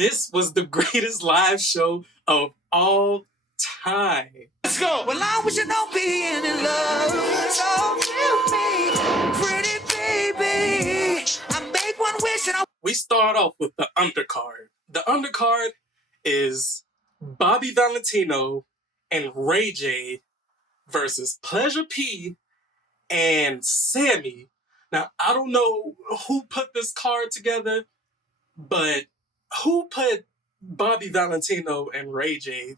This was the greatest live show of all time. Let's go. Well, I wish I don't be in love. So tell me, pretty baby, I make one wish and I... We start off with the undercard. The undercard is Bobby Valentino and Ray J versus Pleasure P and Sammy. Now, I don't know who put this card together, but who put Bobby Valentino and Ray J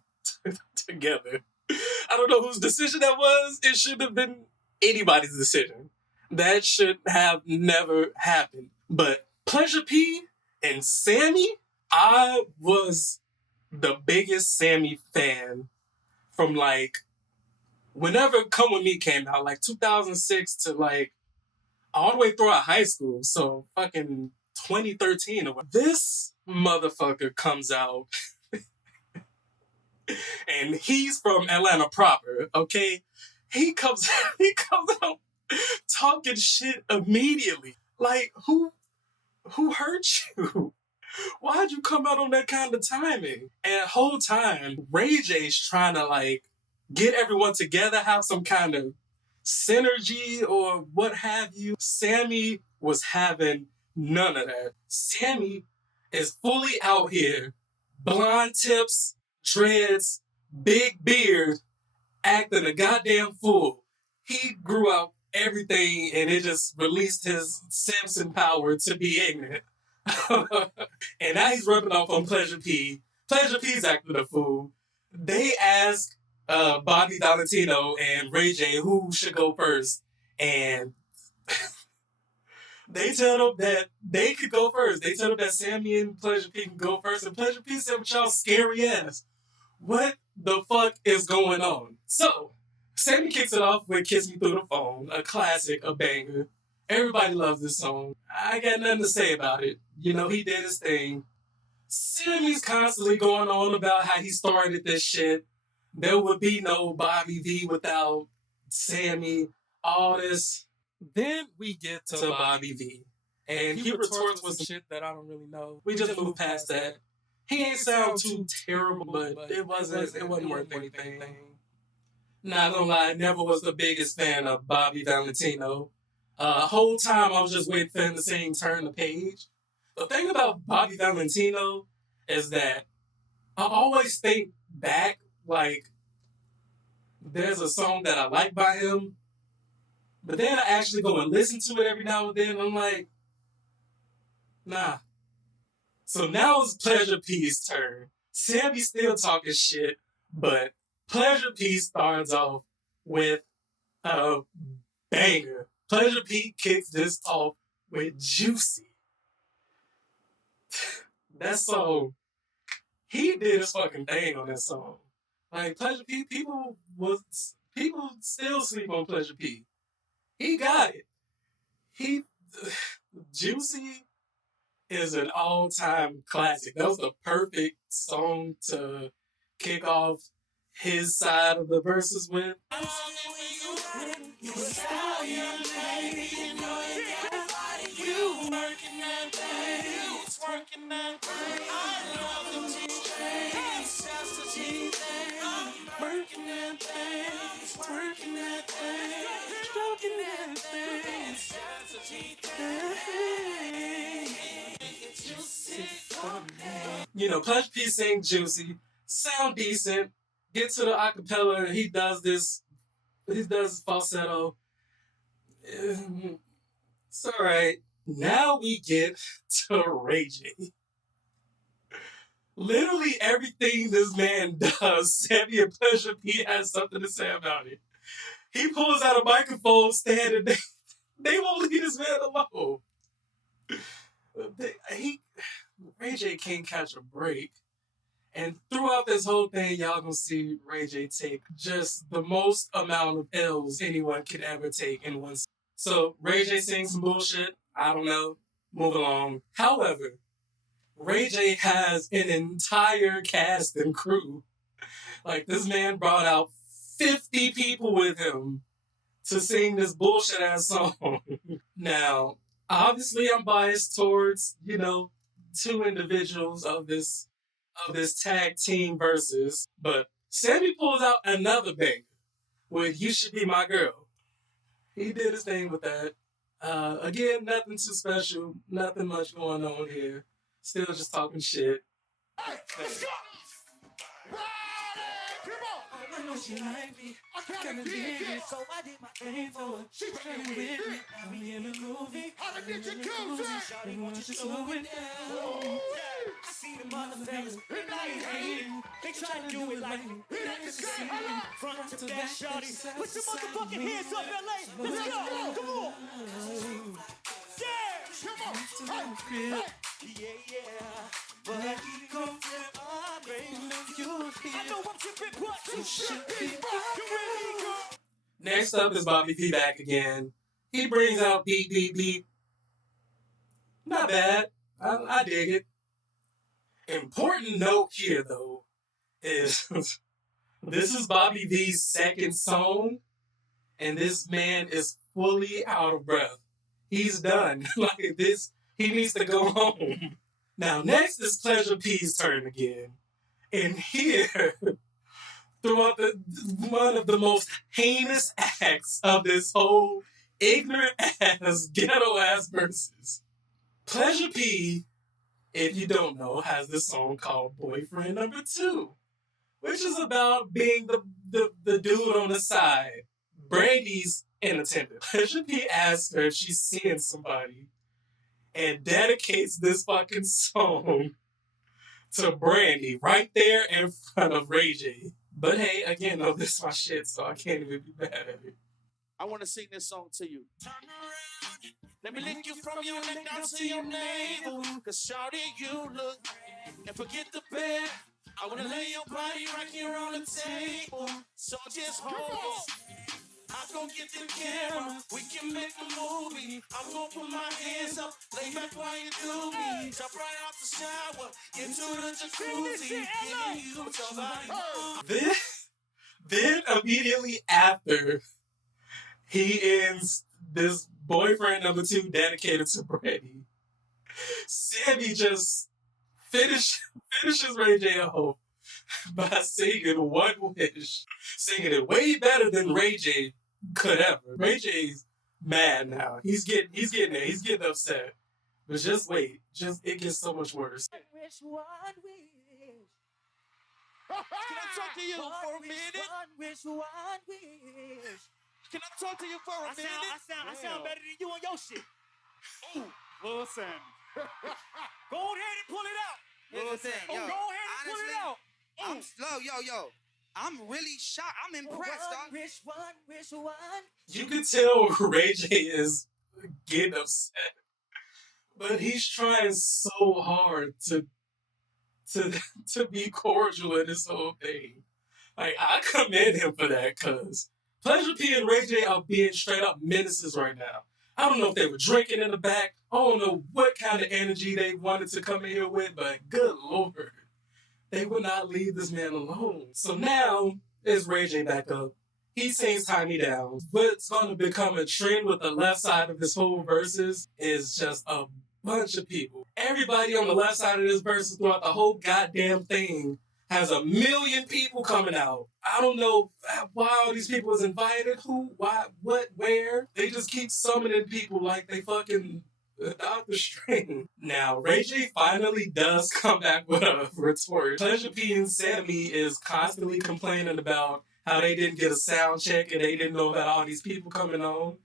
together? I don't know whose decision that was. It should have been anybody's decision. That should have never happened. But Pleasure P and Sammy, I was the biggest Sammy fan from like whenever Come With Me came out, like 2006 to like all the way throughout high school. So fucking 2013 or what. This motherfucker comes out and he's from Atlanta proper, okay? He comes out talking shit immediately. Like, who hurt you? Why'd you come out on that kind of timing? And the whole time, Ray J's trying to like get everyone together, have some kind of synergy or what have you. Sammy was having none of that. Sammy is fully out here, blonde tips, dreads, big beard, acting a goddamn fool. He grew out everything and it just released his Samson power to be ignorant. And now he's rubbing off on Pleasure P. Pleasure P's acting a fool. They ask Bobby Valentino and Ray J who should go first. And they tell them that they could go first. They tell them that Sammy and Pleasure P can go first. And Pleasure P said, with y'all scary ass, what the fuck is going on? So, Sammy kicks it off with Kiss Me Through the Phone, a classic, a banger. Everybody loves this song. I got nothing to say about it. You know, he did his thing. Sammy's constantly going on about how he started this shit. There would be no Bobby V without Sammy, all this. Then we get to Bobby V. And he retorts with some shit that I don't really know. We just move past that. He ain't sound too terrible, but it wasn't worth anything. Not gonna lie, never was the biggest fan of Bobby Valentino. Whole time I was just waiting for him to sing Turn the Page. The thing about Bobby Valentino is that I always think back, like, there's a song that I like by him, but then I actually go and listen to it every now and then, and I'm like, nah. So now it's Pleasure P's turn. Sammy's still talking shit, but Pleasure P starts off with a banger. Pleasure P kicks this off with Juicy. That song, he did his fucking thing on that song. Like, Pleasure P, people still sleep on Pleasure P. He got it. Juicy is an all-time classic. That was the perfect song to kick off his side of the verses with. You know, Pleasure P sing Juicy, sound decent, get to the acapella, he does falsetto. It's alright. Now we get to Ray J. Literally everything this man does, Sammy and Pleasure P has something to say about it. He pulls out a microphone stand and they won't leave this man alone. Ray J can't catch a break. And throughout this whole thing, y'all gonna see Ray J take just the most amount of L's anyone could ever take in one. So Ray J sings some bullshit. I don't know. Move along. However, Ray J has an entire cast and crew. Like, this man brought out 50 people with him to sing this bullshit ass song. Now, obviously I'm biased towards, you know, two individuals of this tag team versus, but Sammy pulls out another banger with "You Should Be My Girl." He did his thing with that. Again, nothing too special, nothing much going on here. Still just talking shit. Hey, let's go! I know she like me. I kinda dig it. So I did my thing for her. She Trying ready with with me. me. Now we in the movie. How to get your goose in? Shawty want you to slow it down. I see the motherfuckers. They like hating. They try to do it like me. He like to say hello. Front to back, shawty. Put your motherfucking hands up, LA. Let's go. Come on. Yeah. Come on. Hey, Yeah. But he gon' flip my brain. I know I'm tripping, but You should be you ready, girl? Next up is Bobby P back again. He brings out beat, beat, beat. Not bad. I dig it. Important note here, though, is this is Bobby V's second song, and this man is fully out of breath. He's done. Like this, he needs to go home. Now, next is Pleasure P's turn again. And here, throughout one of the most heinous acts of this whole ignorant ass, ghetto ass verses, Pleasure P, if you don't know, has this song called Boyfriend Number 2, which is about being the dude on the side. Brandy's in attendance. Pleasure P asks her if she's seeing somebody and dedicates this fucking song to Brandy right there in front of Ray J. But hey, again, no, this is my shit, so I can't even be mad at it. I want to sing this song to you. Turn around. Let me lick you from your neck down to your navel. Cause shawty, you look. And forget the bed. I want to lay your body right here on the table. So just hold on. I'm gonna get the camera. We can make a movie. I'm gonna put my hands up. Lay back while you do me. Jump right out the shower. Into the jacuzzi. Getting you with your body. Then immediately after he ends this Boyfriend Number 2 dedicated to Brandy, Sammy just finishes Ray J off by singing One Wish, singing it way better than Ray J could ever. Ray J's mad now. He's getting there. He's getting upset. But just wait. It gets so much worse. Can I talk to you for a minute? Can I talk to you for a minute? I sound better than you on your shit. Ooh, Lil Sammy. Go ahead and pull it out. Here's the thing, yo. Go ahead and pull it out. I'm slow, yo. I'm really shocked. I'm impressed, dog. You can tell Ray J is getting upset, but he's trying so hard to be cordial in this whole thing. Like, I commend him for that, cause Pleasure P and Ray J are being straight up menaces right now. I don't know if they were drinking in the back. I don't know what kind of energy they wanted to come in here with, but good lord, they would not leave this man alone. So now is Ray J back up. He sings Tie Me Down. What's going to become a trend with the left side of this whole verses is just a bunch of people. Everybody on the left side of this verses throughout the whole goddamn thing has 1 million people coming out. I don't know why all these people is invited. Who, why, what, where. They just keep summoning people like they fucking Dr. Strange. Now, Ray J finally does come back with a retort. Pleasure P and Sammy is constantly complaining about how they didn't get a sound check and they didn't know about all these people coming on.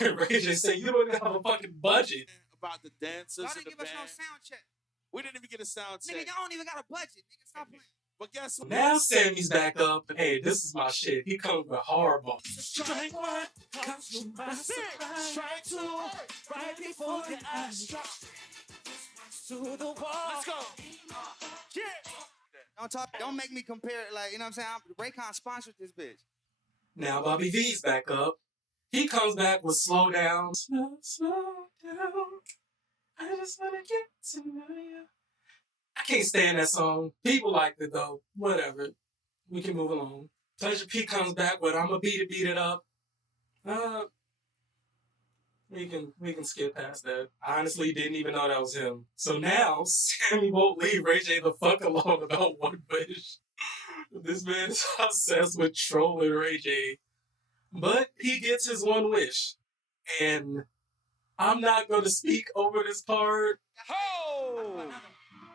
And Ray J said, you don't even have a fucking budget. About the dancers Y'all and didn't the give us no band. sound check. We didn't even get a sound check. Nigga, y'all don't even got a budget. Nigga, stop playing. But guess what? Now Sammy's back up. Hey, this is my shit. He comes with hardball. Strike one, comes you by surprise. Strike two, right before your eyes drop to the wall. Let's go. Yeah. Don't make me compare it like, you know what I'm saying? Raycon sponsored this bitch. Now Bobby V's back up. He comes back with Slow Down. Slow down. I just want to get to know you. I can't stand that song. People liked it though. Whatever. We can move along. Pleasure P comes back with I'ma beat it up. We can skip past that. I honestly didn't even know that was him. So now Sammy won't leave Ray J the fuck alone about One Wish. This man is obsessed with trolling Ray J. But he gets his one wish. And I'm not gonna speak over this part.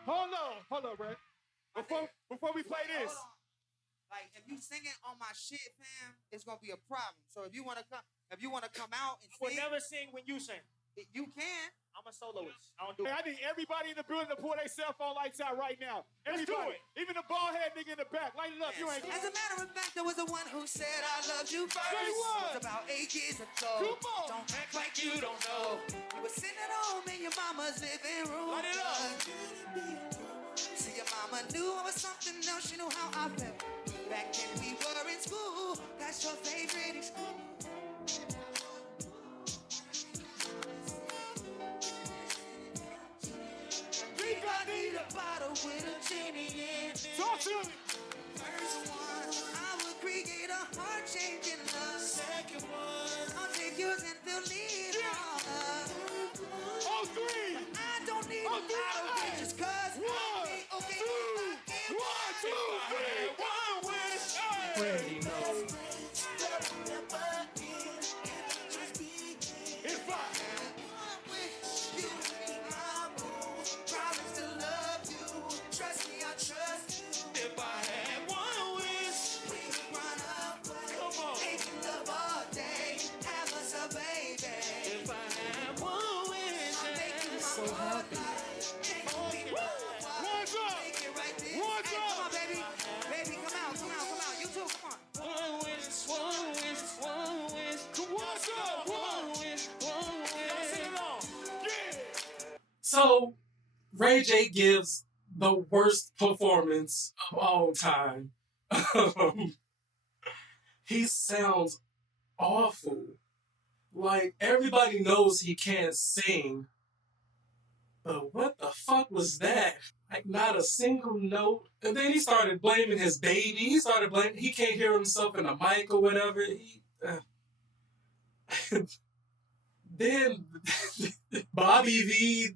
Hold on, Brett. Before we play this. Hold on. Like, if you singing on my shit, fam, it's gonna be a problem. So if you wanna come out and I would sing, never sing when you sing. you can. I'm a soloist. I don't do I need everybody in the building to pull their cell phone lights out right now. Everybody, even the bald head nigga in the back, light it up. You ain't. As a matter of fact, there was the one who said I loved you first. Say what? It was about 8 years ago. Come on. Don't act like you don't know. You were sitting at home in your mama's living room. Light it up. See, your mama knew I was something else. She knew how I felt. Back when we were in school, that's your favorite excuse. Think I need a bottle with a genie in it. Talk to me. First one, I would create a heart-changing love. Second one, I'll take yours and fill it all. Oh, three. I don't need a Oh, lot of three. bitches, cause One, I okay. two, one, two, three. One wish. Hey. Already know. It's fine. Promise to love you. Trust me, I trust you. If I had one wish, We could run away. come on. Making love all day. Have us a baby. If I had one wish, Making So happy. One's up. Make it right there. What's Hey, come up? on, baby. Baby, come out. You too, come on. one wish, one wish, one wish. What's up? One wish, one Y'all sing wish. along. Yeah. So Ray J gives the worst performance of all time. He sounds awful. Like, everybody knows he can't sing. But what the fuck was that? Like, not a single note. And then he started blaming his baby. He can't hear himself in the mic or whatever. Then Bobby V,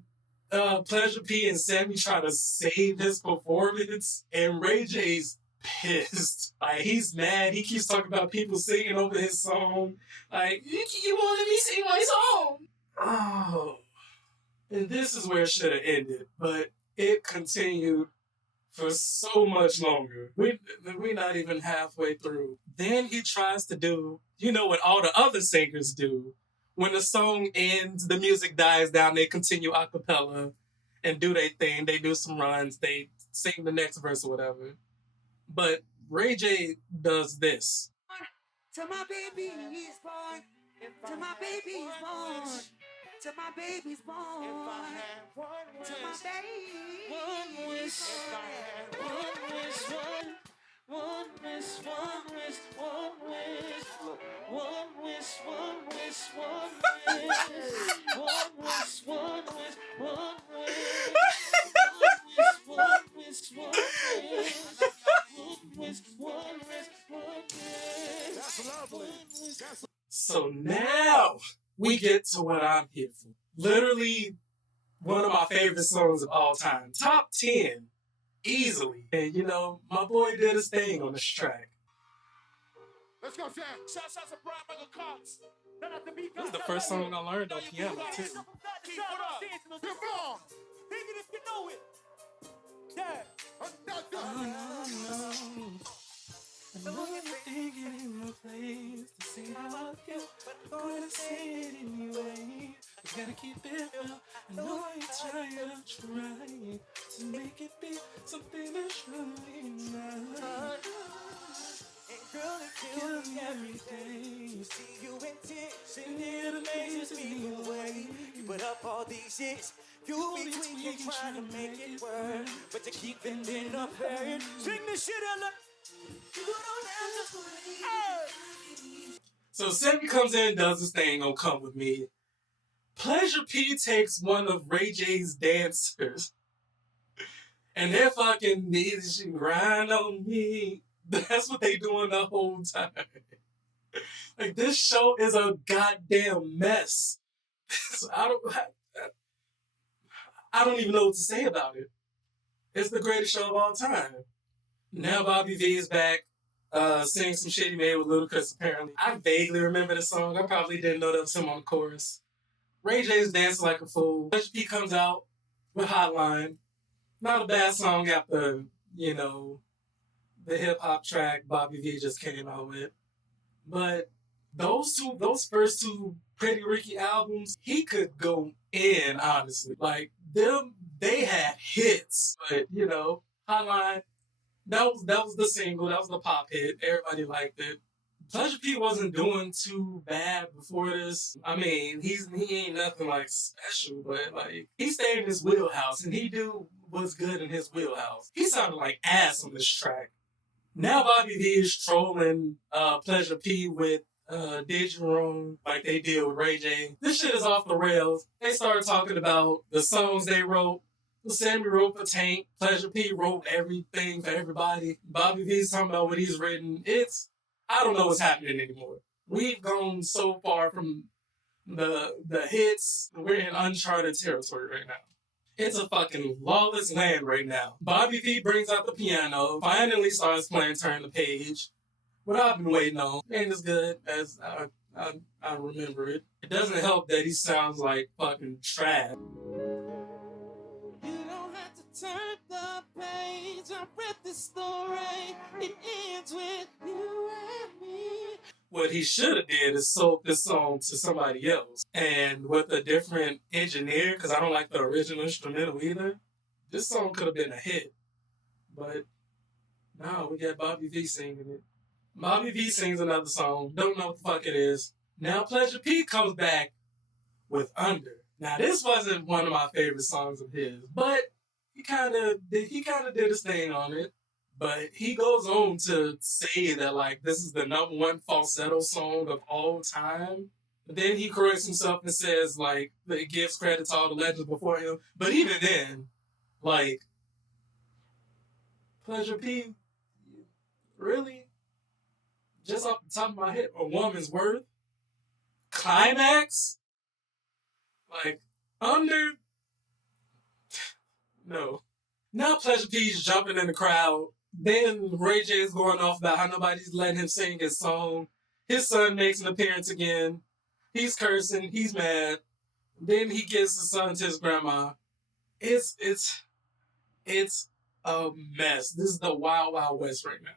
Pleasure P, and Sammy try to save his performance, and Ray J's pissed. Like, he's mad. He keeps talking about people singing over his song. Like, you won't let me sing my song. Oh. And this is where it should have ended, but it continued for so much longer. We're not even halfway through. Then he tries to do, what all the other singers do. When the song ends, the music dies down, they continue a cappella and do their thing. They do some runs, they sing the next verse or whatever. But Ray J does this. To my baby's born. To my baby's born. To my baby's born. If I had one wish, To my baby. one wish. If I had one wish, one wish, one wish, one wish. One wish, one wish, one wish. One wish, one wish, one wish. One wish, one wish, one wish. One wish, one wish. That's lovely. So now we get to what I'm here for. Literally one of my favorite songs of all time. Top 10. Easily. And my boy did his thing on this track. Let's go, Sam. Shouts out to Brian Michael Cox. This is the first song I learned on piano, too. Keep it up. Come on. Sing it if you know it. Yeah. I know you're thinking in my place to see how I feel, but I'm gonna say it anyway. I gotta keep it real. I know you're trying to make it be something that's truly mine. And girl, it kills me every day. See you in tears, and it amazes me away. You put up all these years, you be tweaking, trying to make it work, but you keep ending up hurting. Sing this shit, Ella. You don't have to worry. So Sammy comes in and does his thing on Come With Me. Pleasure P takes one of Ray J's dancers. And they're fucking, she grind on me. That's what they doing the whole time. Like, this show is a goddamn mess. So I don't even know what to say about it. It's the greatest show of all time. Now Bobby V is back, singing some shit he made with Ludacris, apparently. I vaguely remember the song. I probably didn't know that was him on the chorus. Ray J's dancing like a fool. Pleasure P comes out with Hotline. Not a bad song after, you know, the hip-hop track Bobby V just came out with. But those first two Pretty Ricky albums, he could go in, honestly. Like, they had hits. But, you know, Hotline, that was the single, that was the pop hit. Everybody liked it. Pleasure P wasn't doing too bad before this. I mean, he ain't nothing like special, but like he stayed in his wheelhouse and he was good in his wheelhouse. He sounded like ass on this track. Now Bobby V is trolling Pleasure P with Digiroom like they did with Ray J. This shit is off the rails. They started talking about the songs they wrote. Sammy wrote for Tank. Pleasure P wrote everything for everybody. Bobby V's talking about what he's written. I don't know what's happening anymore. We've gone so far from the hits. We're in uncharted territory right now. It's a fucking lawless land right now. Bobby V brings out the piano, finally starts playing Turn the Page. What I've been waiting on ain't as good as I remember it. It doesn't help that he sounds like fucking trash. You don't have to turn the page. I read the story. It ends with you and me. What he should have did is sold this song to somebody else. And with a different engineer, because I don't like the original instrumental either, this song could have been a hit. But no, we got Bobby V singing it. Bobby V sings another song. Don't know what the fuck it is. Now Pleasure P comes back with Under. Now this wasn't one of my favorite songs of his, but he kind of did his thing on it. But he goes on to say that like this is the #1 falsetto song of all time. But then he corrects himself and says like it gives credit to all the legends before him. But even then, like Pleasure P, really? Just off the top of my head, A Woman's Worth, Climax, like Under. No. Now Pleasure P's jumping in the crowd. Then Ray J is going off about how nobody's letting him sing his song. His son makes an appearance again. He's cursing. He's mad. Then he gives the son to his grandma. It's a mess. This is the Wild Wild West right now.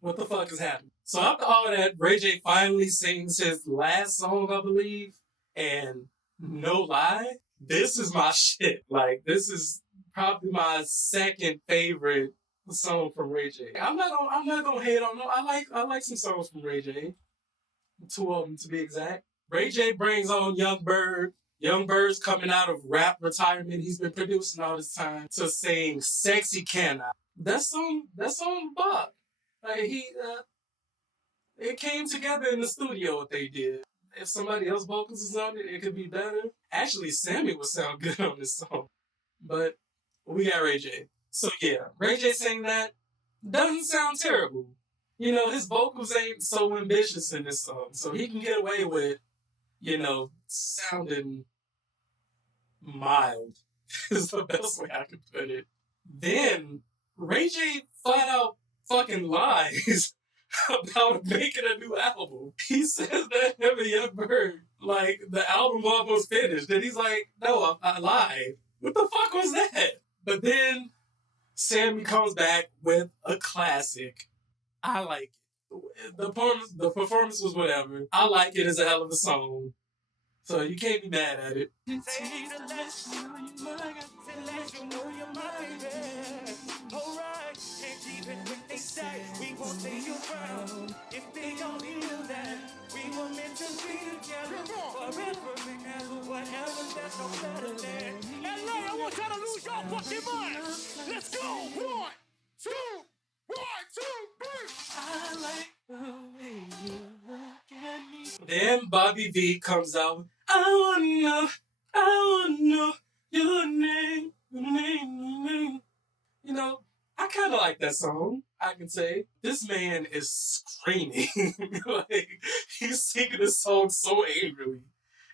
What the fuck is happening? So after all that, Ray J finally sings his last song, I believe. And no lie, this is my shit. Like, this is probably my second favorite song from Ray J. I'm not gonna hate on them. I like some songs from Ray J. 2 of them to be exact. Ray J brings on Young Bird. Young Bird's coming out of rap retirement. He's been producing all this time to sing "Sexy Can I." That song Bob. Like it came together in the studio what they did. If somebody else vocals is on it, it could be better. Actually, Sammy would sound good on this song. But we got Ray J. So yeah, Ray J saying that doesn't sound terrible. You know, his vocals ain't so ambitious in this song. So he can get away with, you know, sounding mild. Is the best way I can put it. Then Ray J flat out fucking lies about making a new album. He says that him and Young Bird, like, the album almost finished. And he's like, no, I lied. What the fuck was that? But then Sammy comes back with a classic. I like it. The performance was whatever. I like it as a hell of a song. So you can't be mad at it. We won't stay around if they only knew that we were meant to be together forever and ever. Whatever, that's no better than LA. I want y'all to lose your fucking minds. Let's go. 1, 2, 1, 2, 3. I like the way you look at me. Then Bobby V comes out. I wanna know your name. You know, I kind of like that song, I can say. This man is screaming. Like, he's singing this song so angrily.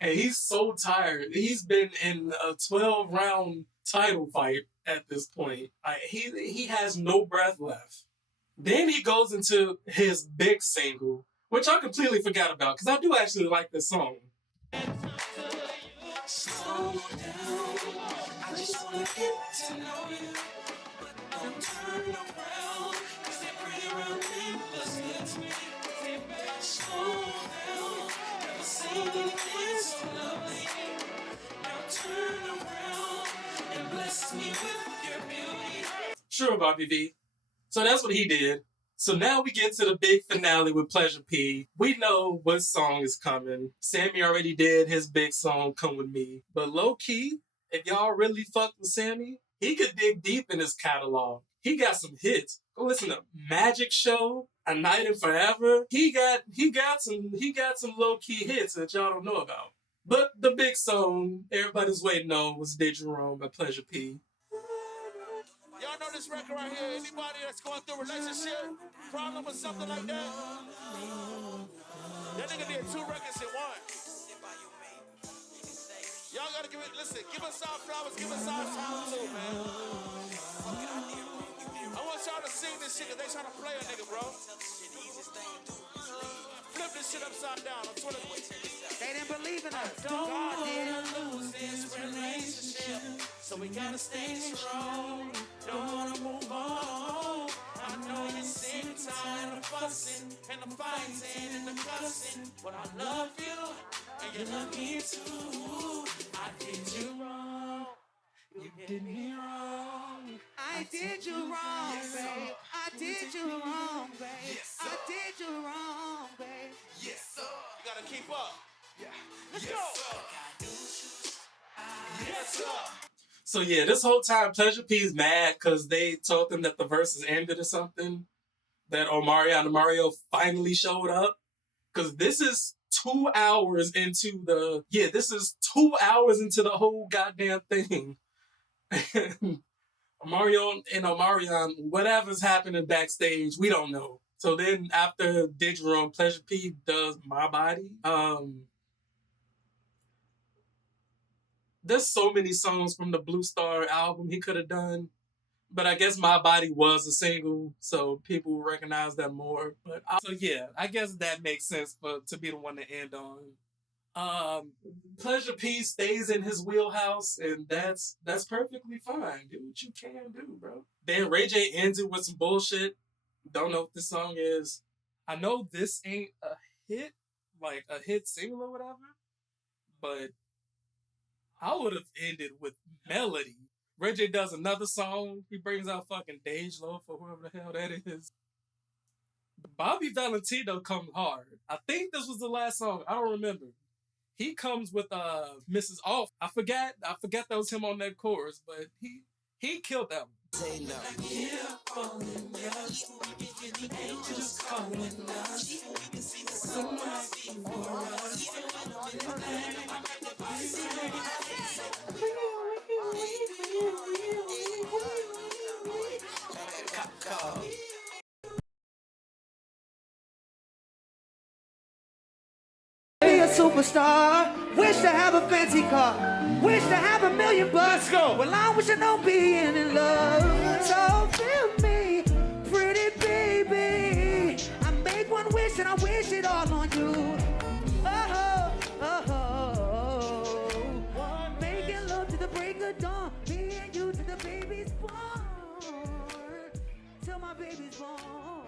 And he's so tired. He's been in a 12-round title fight at this point. He has no breath left. Then he goes into his big single, which I completely forgot about because I do actually like this song. Slow down. I just wanna get to know you, but don't turn around. 'Cause they're pretty around me, listen to me. Slow down. Never seen anything so lovely. Now turn around and bless me with your beauty. Sure, Bobby V. So that's what he did. So now we get to the big finale with Pleasure P. We know what song is coming. Sammy already did his big song, Come With Me. But low key, if y'all really fuck with Sammy, he could dig deep in his catalog. He got some hits. Go listen to Magic Show, A Night and Forever. He got some low key hits that y'all don't know about. But the big song everybody's waiting on was Did You Wrong by Pleasure P. Y'all know this record right here? Anybody that's going through a relationship problem or something like that? That nigga did 2 records in 1. Y'all gotta give it, listen, give us our flowers, give us our time too, man. I want y'all to sing this shit because they trying to play a nigga, bro. Flip this shit upside down. I'm sort of... They didn't believe in us. Don't wanna lose this relationship, so we gotta stay strong. Don't wanna move on. I know you're sick and tired of fussing and the fighting and the cussing, but I love you and you love me too. I did you wrong. You did me wrong. I did you wrong, babe. I did you wrong, babe. I did you wrong, babe. Yes, sir. You gotta keep up. Yeah. Let's go. Yes, sir. So yeah, this whole time Pleasure P's mad because they told him that the verses ended or something. That Omarion and Mario finally showed up. Because this is 2 hours into the... Yeah, this is 2 hours into the whole goddamn thing. Omarion, whatever's happening backstage, we don't know. So then after Did You Wrong, Pleasure P does My Body. There's so many songs from the Blue Star album he could have done. But I guess My Body was a single, so people will recognize that more. But so yeah, I guess that makes sense to be the one to end on. Pleasure P stays in his wheelhouse, and that's perfectly fine. Do what you can do, bro. Then Ray J ends it with some bullshit. Don't know what this song is. I know this ain't a hit, like a hit single or whatever, but I would have ended with Melody. Ray J does another song. He brings out fucking Dej Loaf or whoever the hell that is. Bobby Valentino comes hard. I think this was the last song. I don't remember. He comes with Mrs. Off. I forgot that was him on that chorus, but he killed that one. Say no. Be a superstar. Wish to have a fancy car. Wish to have $1 million bucks. Let's go. Well, I wish I know being in love. So feel me, pretty baby. I make one wish and I wish it all on you. Oh, oh, oh, oh. Making love to the break of dawn. Me and you to the baby's born. Till my baby's born.